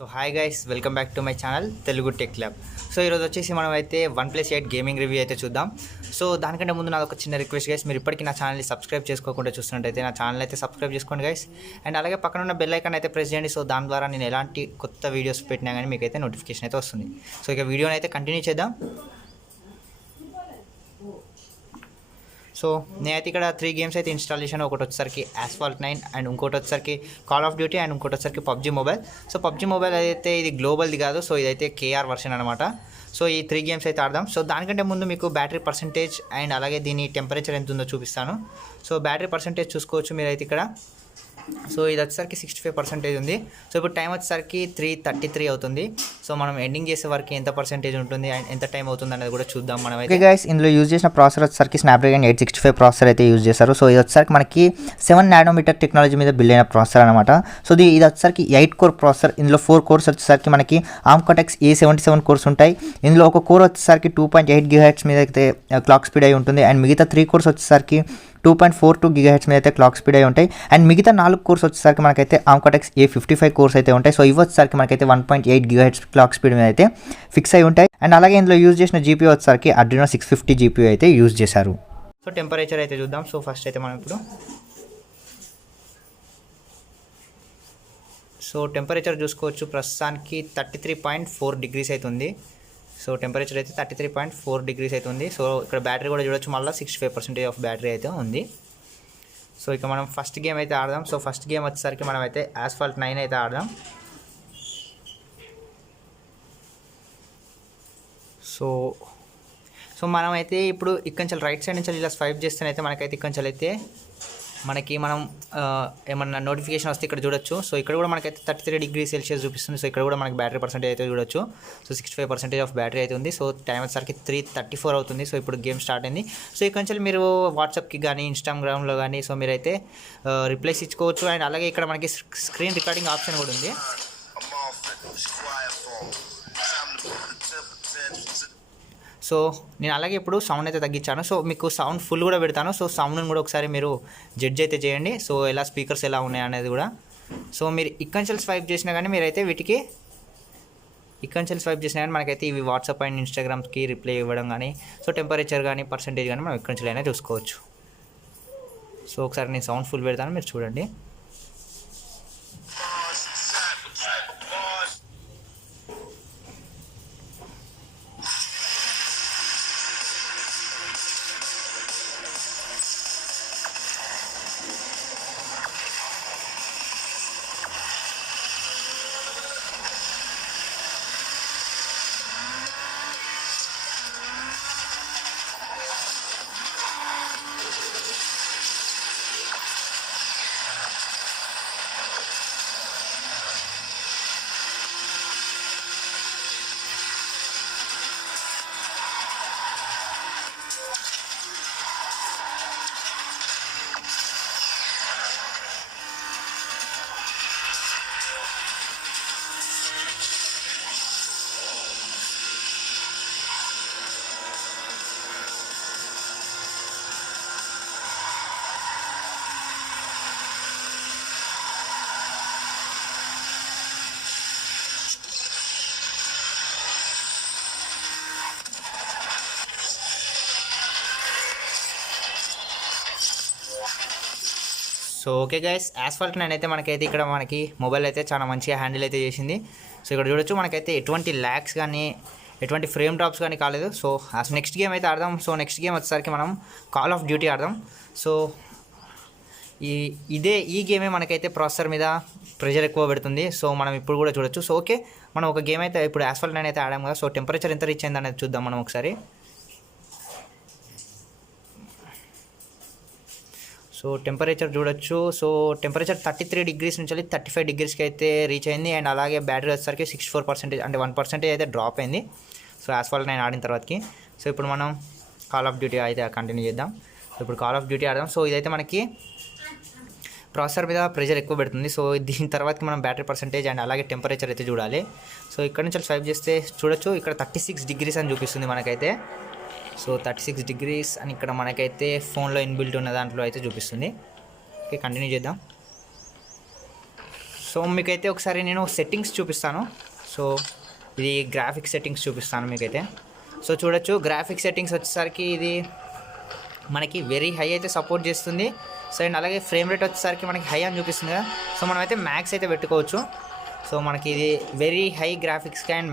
So hi guys, welcome back to my channel Telugu tech lab. So ఈరోజు వచ్చేసి మనం అయితే OnePlus 8 గేమింగ్ రివ్యూ అయితే చూద్దాం. సో దానికంటే ముందు నాకు ఒక చిన్న రిక్వెస్ట్ గైస్, మీరు ఇప్పటికీ నా ఛానల్ని సబ్స్క్రైబ్ చేసుకోకుండా చూస్తున్నట్టయితే నా ఛానల్ అయితే సబ్స్క్రైబ్ చేసుకోండి గైస్. అండ్ అలాగే పక్కన ఉన్న బెల్ ఐకాన్ అయితే ప్రెస్ చేయండి. సో దాని ద్వారా నేను ఎలాంటి కొత్త వీడియోస్ పెట్టినా కానీ మీకు అయితే నోటిఫికేషన్ అయితే వస్తుంది. సో ఇక వీడియోని అయితే కంటిన్యూ చేద్దాం. సో నేనైతే ఇక్కడ 3 గేమ్స్ అయితే ఇన్స్టాల్ చేశాను. ఒకటి వచ్చేసరికి Asphalt 9 అండ్ ఇంకోటి వచ్చేసరికి కాల్ ఆఫ్ డ్యూటీ అండ్ ఇంకోటి వచ్చేసరికి PUBG mobile. So PUBG mobile అయితే ఇది గ్లోబల్ది కాదు, సో ఇదైతే KR వర్షన్ అనమాట. సో ఈ 3 గేమ్స్ అయితే ఆడదాం. సో దానికంటే ముందు మీకు బ్యాటరీ పర్సెంటేజ్ అండ్ అలాగే దీని టెంపరేచర్ ఎంత ఉందో చూపిస్తాను. సో బ్యాటరీ పర్సెంటేజ్ చూసుకోవచ్చు మీరైతే ఇక్కడ. సో ఇది వచ్చేసరికి 65% ఉంది. సో ఇప్పుడు టైం వచ్చేసరికి 3:33 అవుతుంది. సో మనం ఎండింగ్ చేసే వరకు ఎంత పర్సెంటేజ్ ఉంటుంది అండ్ ఎంత టైం అవుతుంది అనేది కూడా చూద్దాం మనం అయితే. గైస్, ఇందులో యూజ్ చేసిన ప్రాసెసర్ వచ్చేసరికి స్నాప్డ్రాగన్ 865 ప్రాసెసర్ అయితే యూజ్ చేశారు. సో ఇది వచ్చేసరికి మనకి 7 నానోమీటర్ టెక్నాలజీ మీద బిల్డ్ అయిన ప్రాసెసర్ అనమాట. సో ఇది వచ్చేసరికి 8 కోర్ ప్రాసెసర్. ఇందులో 4 కోర్స్ వచ్చేసరికి మనకి ARM Cortex A77 కోర్స్ ఉంటాయి. ఇందులో ఒక కోర్ వచ్చేసరికి 2.8 GHz మీద అయితే క్లాక్ స్పీడ్ అయి ఉంటుంది. అండ్ మిగతా 3 కోర్స్ వచ్చేసరికి 2.42 GHz మీద అయితే క్లాక్ స్పీడ్ అయి ఉంటాయి. అండ్ మిగతా 4 కోర్స్ వచ్చేసరికి మనకైతే ARM Cortex A55 కోర్స్ అయితే ఉంటాయి. సో ఇవి వచ్చేసరికి మనకైతే 1.8 GHz క్లాక్ స్పీడ్ మీద అయితే ఫిక్స్ అయి ఉంటాయి. అండ్ అలాగే ఇందులో యూజ్ చేసిన GPU వచ్చేసరికి Adreno 650 GPU అయితే యూజ్ చేశారు. సో టెంపరేచర్ అయితే చూద్దాం. సో ఫస్ట్ అయితే మనం ఇప్పుడు టెంపరేచర్ చూసుకోవచ్చు. ప్రస్తుతానికి 33.4 డిగ్రీస్ అవుతుంది. సో టెంపరేచర్ అయితే 33.4 డిగ్రీస్ అయితే ఉంది. సో ఇక్కడ బ్యాటరీ కూడా చూడొచ్చు, మళ్ళీ 65% ఆఫ్ బ్యాటరీ అయితే ఉంది. సో ఇక మనం ఫస్ట్ గేమ్ అయితే ఆడదాం. సో ఫస్ట్ గేమ్ వచ్చేసరికి మనం అయితే Asphalt 9 అయితే ఆడదాం. సో మనం అయితే ఇప్పుడు ఇక్కడ నుంచి రైట్ సైడ్ నుంచి ఇలా స్వైప్ చేస్తేనైతే మనకైతే ఇక్కడ నుంచి అయితే మనం ఏమన్నా నోటిఫికేషన్ వస్తే ఇక్కడ చూడొచ్చు. సో ఇక్కడ కూడా మనకైతే 33 డిగ్రీ సెల్సియస్ చూపిస్తుంది. సో ఇక్కడ కూడా మనకి బ్యాటరీ పర్సెంటేజ్ అయితే చూడొచ్చు. సో 65% ఆఫ్ బ్యాటరీ అయితే ఉంది. సో టైం వచ్చేసరికి 3:34 అవుతుంది. సో ఇప్పుడు గేమ్ స్టార్ట్ అయింది. సో ఇక్కడ నుంచి మీరు వాట్సాప్కి కానీ ఇన్స్టాగ్రామ్లో కానీ సో మీరైతే రిప్లైస్ ఇచ్చుకోవచ్చు. అండ్ అలాగే ఇక్కడ మనకి స్క్రీన్ రికార్డింగ్ ఆప్షన్ కూడా ఉంది. సో నేను అలాగే ఇప్పుడు సౌండ్ అయితే తగ్గించాను. సో మీకు సౌండ్ ఫుల్ కూడా పెడతాను. సో సౌండ్ని కూడా ఒకసారి మీరు జడ్జ్ అయితే చేయండి. సో ఎలా స్పీకర్స్ ఎలా ఉన్నాయి అనేది కూడా. సో మీరు ఇక్కడి స్వైప్ చేసినా కానీ మీరైతే వీటికి ఇక్కడి స్వైప్ చేసినా కానీ మనకైతే ఇవి వాట్సాప్ అండ్ ఇన్స్టాగ్రామ్కి రిప్లై ఇవ్వడం కానీ సో టెంపరేచర్ కానీ పర్సెంటేజ్ కానీ మనం ఇక్కడి నుంచి అయినా చూసుకోవచ్చు. సో ఒకసారి నేను సౌండ్ ఫుల్ పెడతాను, మీరు చూడండి. సో ఓకే గైస్, Asphalt 9 అయితే మనకైతే ఇక్కడ మనకి మొబైల్ అయితే చాలా మంచిగా హ్యాండిల్ అయితే చేసింది. సో ఇక్కడ చూడొచ్చు మనకైతే ఎటువంటి ల్యాగ్స్ కానీ ఎటువంటి ఫ్రేమ్ డ్రాప్స్ కానీ కాలేదు. సో నెక్స్ట్ గేమ్ అయితే ఆడదాం. సో నెక్స్ట్ గేమ్ వచ్చేసరికి మనం కాల్ ఆఫ్ డ్యూటీ ఆడదాం. సో ఈ గేమే మనకైతే ప్రాసెసర్ మీద ప్రెషర్ ఎక్కువ పెడుతుంది. సో మనం ఇప్పుడు కూడా చూడొచ్చు. సో ఓకే, మనం ఒక గేమ్ అయితే ఇప్పుడు Asphalt 9 అయితే ఆడాం కదా. సో టెంపరేచర్ ఎంత రీచ్ అయింది అనేది చూద్దాం మనం ఒకసారి. సో టెంపరేచర్ చూడొచ్చు. సో టెంపరేచర్ 33 డిగ్రీస్ నుంచి 35 డిగ్రీస్కి అయితే రీచ్ అయింది. అండ్ అలాగే బ్యాటరీ వచ్చేసరికి 64% అంటే 1% అయితే డ్రాప్ అయింది. సో Asphalt 9 ఆడిన తర్వాతకి. సో ఇప్పుడు మనం కాల్ ఆఫ్ డ్యూటీ అయితే కంటిన్యూ చేద్దాం. సో ఇప్పుడు కాల్ ఆఫ్ డ్యూటీ ఆడదాం. సో ఇదైతే మనకి ప్రాసెసర్ మీద ప్రెషర్ ఎక్కువ పెడుతుంది. సో దీని తర్వాతకి మనం బ్యాటరీ పర్సెంటేజ్ అండ్ అలాగే టెంపరేచర్ అయితే చూడాలి. సో ఇక్కడ నుంచి స్వైప్ చేస్తే చూడొచ్చు, ఇక్కడ 36 డిగ్రీస్ అని చూపిస్తుంది మనకైతే. సో 36 డిగ్రీస్ అని ఇక్కడ మనకైతే ఫోన్లో ఇన్బిల్ట్ ఉన్న దాంట్లో అయితే చూపిస్తుంది. ఓకే, కంటిన్యూ చేద్దాం. సో మీకైతే ఒకసారి నేను సెట్టింగ్స్ చూపిస్తాను. సో ఇది గ్రాఫిక్స్ సెట్టింగ్స్ చూపిస్తాను మీకైతే. సో చూడొచ్చు గ్రాఫిక్స్ సెట్టింగ్స్ వచ్చేసరికి ఇది మనకి వెరీ హై అయితే సపోర్ట్ చేస్తుంది. సో అండ్ అలాగే ఫ్రేమ్ రేట్ వచ్చేసరికి మనకి హై అని చూపిస్తుంది కదా. సో మనమైతే మ్యాక్స్ అయితే పెట్టుకోవచ్చు. సో మనకి ఇది వెరీ హై గ్రాఫిక్స్కి అండ్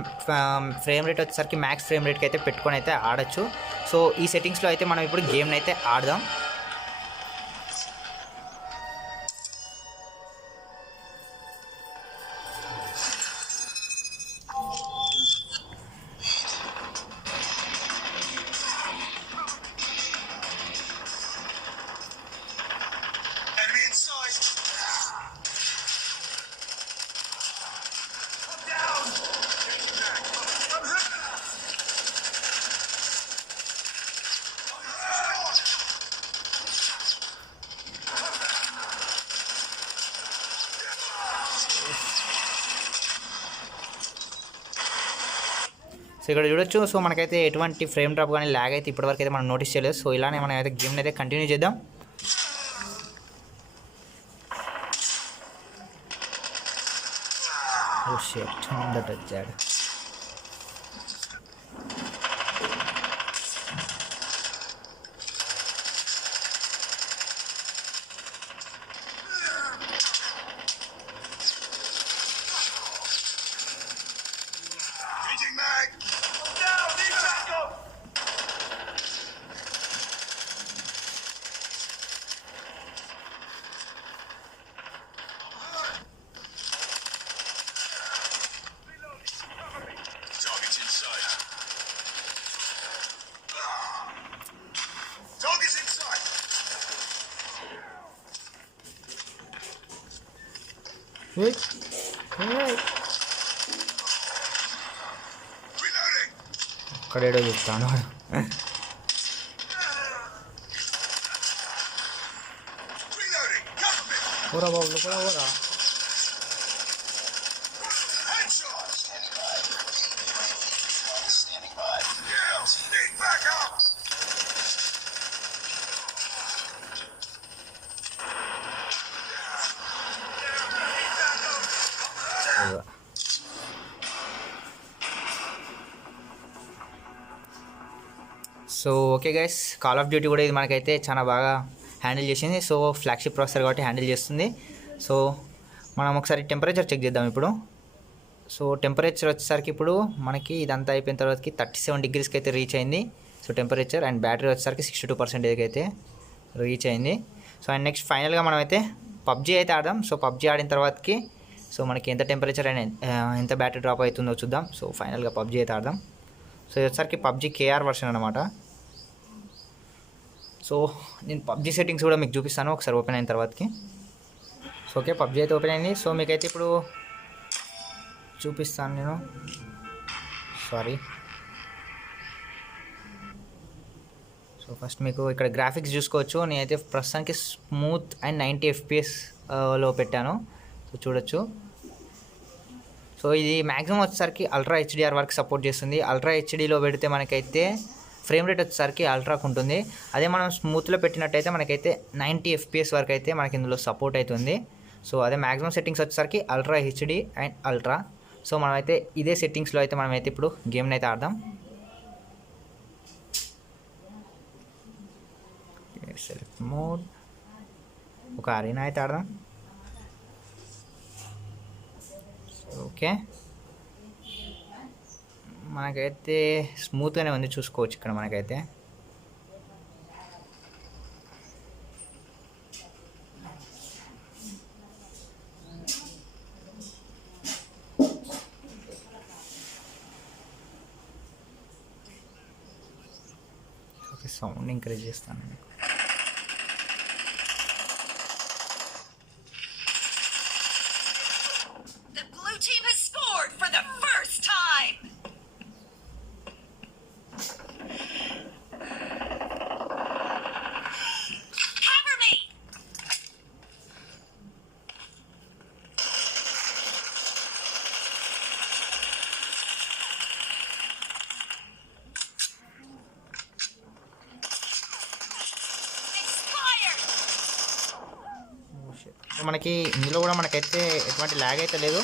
ఫ్రేమ్ రేట్ వచ్చేసరికి మ్యాక్స్ ఫ్రేమ్ రేట్కి అయితే పెట్టుకొని అయితే ఆడచ్చు. సో ఈ సెట్టింగ్స్లో అయితే మనం ఇప్పుడు గేమ్ని అయితే ఆడదాం. సో ఇక్కడ చూడొచ్చు. సో మనకైతే ఎటువంటి ఫ్రేమ్ డ్రాప్ కానీ ల్యాగ్ అయితే ఇప్పటివరకు అయితే మనం నోటీస్ చేయలేదు. సో ఇలానే మనం అయితే గేమ్ని అయితే కంటిన్యూ చేద్దాం. ఓ షిట్, దట్ వచ్చాడు. అక్కడేడో చూస్తాను. పోరా బాబు, పోరా పోరా. So okay guys, call of duty కూడా ఇది మనకైతే చాలా బాగా హ్యాండిల్ చేసింది. సో ఫ్లాగ్షిప్ ప్రాసెసర్ కాబట్టి హ్యాండిల్ చేస్తుంది. సో మనం ఒకసారి టెంపరేచర్ చెక్ చేద్దాం ఇప్పుడు. సో టెంపరేచర్ వచ్చేసరికి ఇప్పుడు మనకి ఇదంతా అయిపోయిన తర్వాతకి 37 డిగ్రీస్కి అయితే రీచ్ అయింది. సో టెంపరేచర్ అండ్ బ్యాటరీ వచ్చేసరికి 62% అయితే రీచ్ అయింది. సో అండ్ నెక్స్ట్ ఫైనల్గా మనమైతే పబ్జీ అయితే ఆడదాం. సో పబ్జీ ఆడిన తర్వాతకి సో మనకి ఎంత టెంపరేచర్ అండ్ ఎంత బ్యాటరీ డ్రాప్ అవుతుందో చూద్దాం. సో ఫైనల్గా పబ్జీ అయితే ఆడదాం. సో ఇది వచ్చేసరికి పబ్జీ కేఆర్ వర్షన్ అనమాట. సో నేను పబ్జీ సెట్టింగ్స్ కూడా మీకు చూపిస్తాను ఒకసారి ఓపెన్ అయిన తర్వాతకి. సో ఓకే, పబ్జీ అయితే ఓపెన్ అయింది. సో మీకైతే ఇప్పుడు చూపిస్తాను నేను. సారీ. సో ఫస్ట్ మీకు ఇక్కడ గ్రాఫిక్స్ చూసుకోవచ్చు. నేనైతే ప్రస్తుతానికి స్మూత్ అండ్ 90 FPS పెట్టాను. సో చూడొచ్చు. సో ఇది మ్యాక్సిమం వచ్చేసరికి అల్ట్రా హెచ్డిఆర్ వరకు సపోర్ట్ చేస్తుంది. అల్ట్రా హెచ్డీలో పెడితే మనకైతే ఫ్రేమ్ రేట్ వచ్చేసరికి అల్ట్రాకు ఉంటుంది. అదే మనం స్మూత్లో పెట్టినట్టయితే మనకైతే 90 FPS వరకు అయితే మనకి ఇందులో సపోర్ట్ అవుతుంది. సో అదే మ్యాక్సిమం సెట్టింగ్స్ వచ్చేసరికి ultra HD and ultra. So మనమైతే ఇదే సెట్టింగ్స్లో అయితే మనమైతే ఇప్పుడు గేమ్ని అయితే ఆడదాం. సెలెక్ట్ మోడ్, ఒక అరీనా అయితే ఆడదాం. ఓకే, మనకైతే స్మూత్గానే ఉంది, చూసుకోవచ్చు ఇక్కడ మనకైతే. ఓకే, సౌండ్ ఇంక్రీజ్ చేస్తాను మీకు. మనకి ఇందులో కూడా మనకైతే ఎటువంటి ల్యాగ్ అయితే లేదు.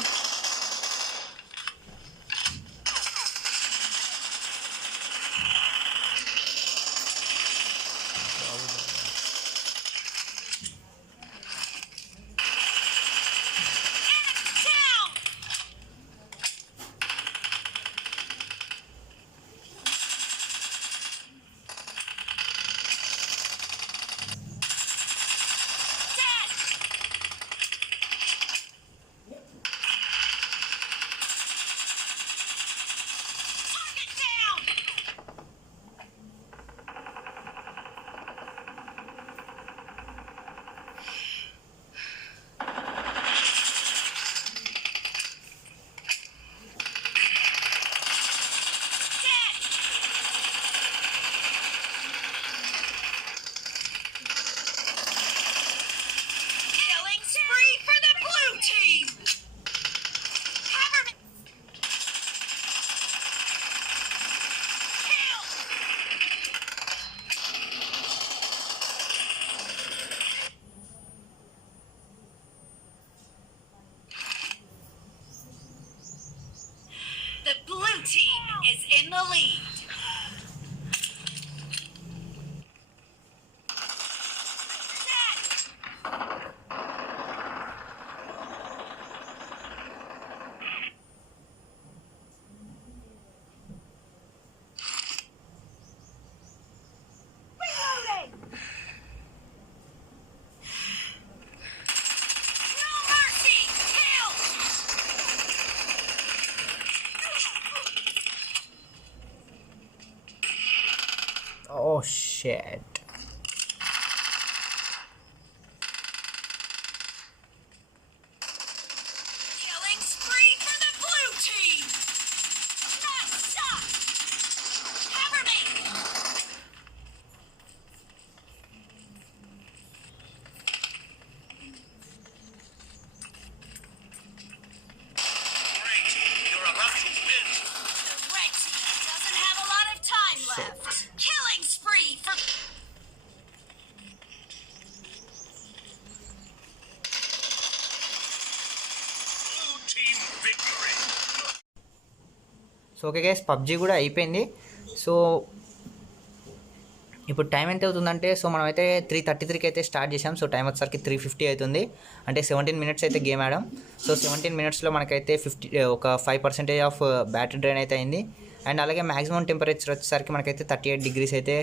The blue team is in the lead. Oh shit. Killing spree for the blue team. Nice shot. Cover me. Great. You're about to win. The red team doesn't have a lot of time left. Killing spree for Blue team victory. So okay guys, PUBG కూడా అయిపోయింది. So ఇప్పుడు time ఎంత అవుతుందంటే, so మనమైతే 3:33కి అయితే start చేసాం. So time వచ్చేసరికి 3:50 అవుతుంది. అంటే 17 మినిట్స్ అయితే గేమ్ ఆడాం. సో 17 మినిట్స్లో మనకైతే ఒక 5% ఆఫ్ బ్యాటరీ డ్రైన్ అయితే అయింది. అండ్ అలాగే మ్యాక్సిమం టెంపరేచర్ వచ్చేసరికి మనకైతే 38 డిగ్రీస్ అయితే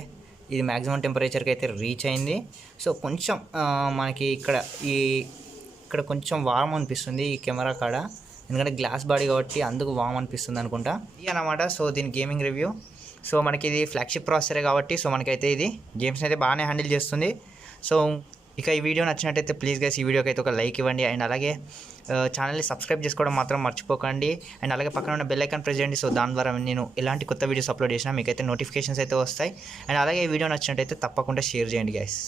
ఇది మ్యాక్సిమం టెంపరేచర్కి అయితే రీచ్ అయింది. సో కొంచెం మనకి ఇక్కడ కొంచెం వార్మ్ అనిపిస్తుంది ఈ కెమెరా కాడ, ఎందుకంటే గ్లాస్ బాడీ కాబట్టి అందుకు వామ్ అనిపిస్తుంది అనుకుంటా. ఇది అన్నమాట సో దీని గేమింగ్ రివ్యూ. సో మనకి ఇది ఫ్లాగ్షిప్ ప్రాసెసరే కాబట్టి సో మనకైతే ఇది గేమ్స్ని అయితే బాగానే హ్యాండిల్ చేస్తుంది. సో ఇక ఈ వీడియో నచ్చినట్టయితే ప్లీజ్ గైస్ ఈ వీడియోకి అయితే ఒక లైక్ ఇవ్వండి. అండ్ అలాగే ఛానల్ని సబ్స్క్రైబ్ చేసుకోవడం మాత్రం మర్చిపోకండి. అండ్ అలాగే పక్కన ఉన్న బెల్ ఐకాన్ ప్రెస్ చేయండి. సో దాని ద్వారా నేను ఎలాంటి కొత్త వీడియోస్ అప్లోడ్ చేసినా మీకైతే నోటిఫికేషన్స్ అయితే వస్తాయి. అండ్ అలాగే ఈ వీడియో నచ్చినట్టయితే తప్పకుండా షేర్ చేయండి గైస్.